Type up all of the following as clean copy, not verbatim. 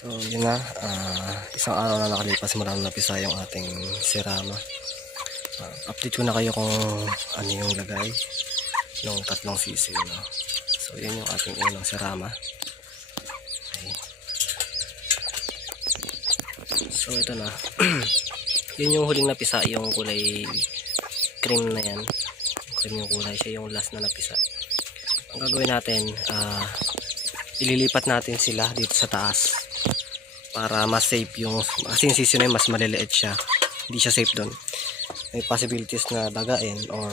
So yun na, isang araw na nakalipas mula nung napisa yung ating sirama. Update ko na kayo kung ano yung lagay ng tatlong sisiw, no? So yun yung ating unang sirama. Okay. So ito na. Yun yung huling napisa, yung kulay cream na yan. Cream yung kulay, siya yung last na napisa. Ang gagawin natin, ililipat natin sila dito sa taas para mas safe yung, kasi yung sisiw na yun mas maliliit siya, hindi siya safe doon. May possibilities na dagain or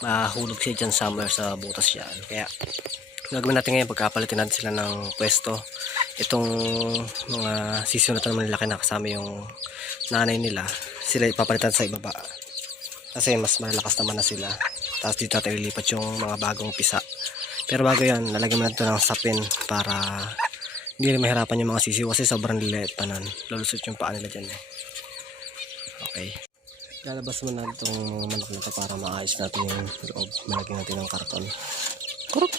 mahulog siya dyan somewhere sa butas yan. Kaya gagawin natin ngayon, pagkapalitin natin sila ng pwesto. Itong mga sisiw na ito naman laki na kasama yung nanay nila, sila ipapalitan sa ibaba kasi mas malakas naman na sila. Tapos dito natin ililipat yung mga bagong pisa. Pero bago yan, lalagyan mo na ito ng sapin para hindi rin mahirapan yung mga sisiw kasi sobrang liliit pa nun. Lulusot yung paa nila dyan eh. Okay. Lalabas mo na itong mga manok na ito para maayos natin yung loob. Malagyan natin ng karton. Kuruk!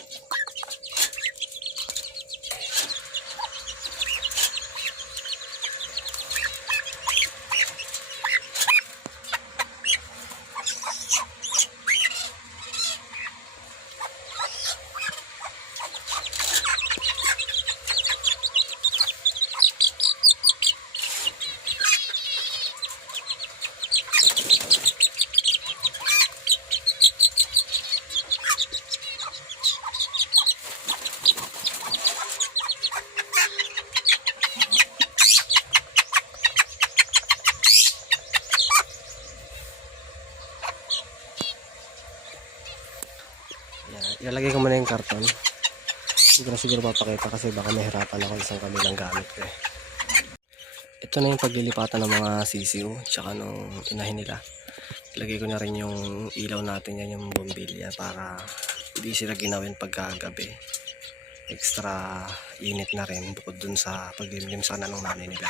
Ilalagay ko muna yung karton. Hindi ko na siguro papakita kasi baka mahirapan ako isang kabilang gamit ko eh. Ito na yung paglilipatan ng mga sisiw tsaka nung inahin nila. Ilagay ko na rin yung ilaw natin yan, yung bombilya, para hindi sila ginawin pagkagabi. Extra init na rin bukod dun sa paglimlim sa kanan ng nanay nila.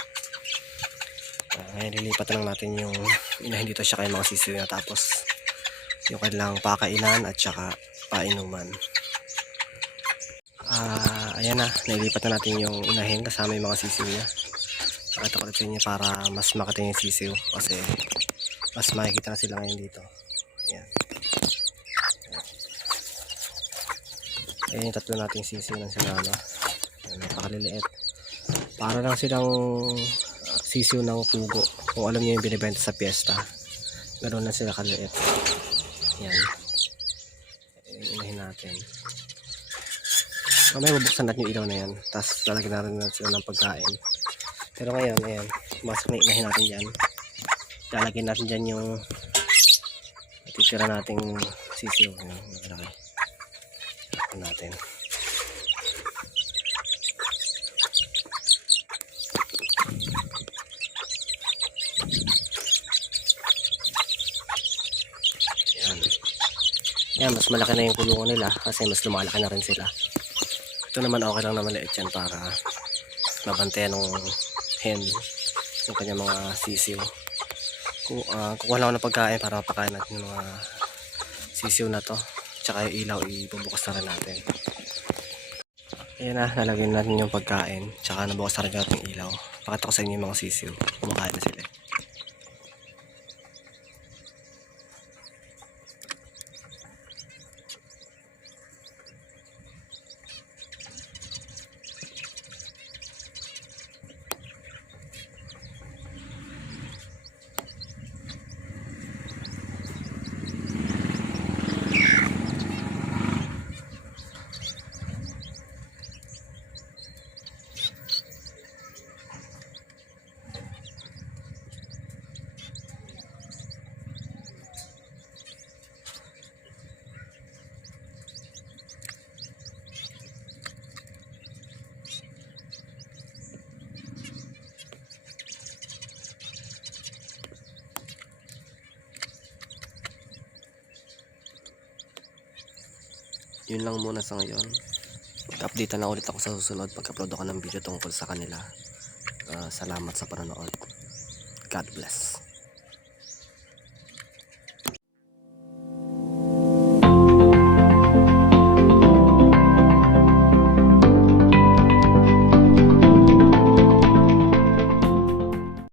Ngayon lilipatan lang natin yung inahin dito siya kay mga sisiw na, tapos yung kanilang pakainan at saka painuman. Ayan na, nailipat na natin yung inahin kasama yung mga sisiw niya. Pakita ko rin niya para mas makita yung sisiw kasi mas makikita na sila ngayon dito. Ayan. Ayan yung tatlo nating sisiw ng sinama. Ayan, napakaliliit. Para lang silang sisiw ng pugo. Kung alam niyo yung binibenta sa piyesta, ganoon lang sila kaliit. Ayan. Inahin natin. Mamaya mabuksan natin yung ilaw na yan, tapos lalagyan natin sila ng pagkain. Pero ngayon, ayan, masok na inahin natin dyan. Lalagyan natin dyan yung titira nating sisiw. Ayan, malaki. Ito natin. Yan, mas malaki na yung kulungan nila kasi mas lumalaki na rin sila. Ito naman okay lang na maliit yan para mabantayan ng hen yung kanyang mga sisiw. Kukuha lang ako ng pagkain para mapakain natin yung mga sisiw na to. Tsaka yung ilaw ibubukas na rin natin. Ayan na, nalagyan natin yung pagkain. Tsaka nabukas na rin natin yung ilaw. Pakita ko sa inyo yung mga sisiw. Kumakain na sila. Yun lang muna sa ngayon. Update na ulit ako sa susunod pag-upload ako ng video tungkol sa kanila. Salamat sa panonood. God bless.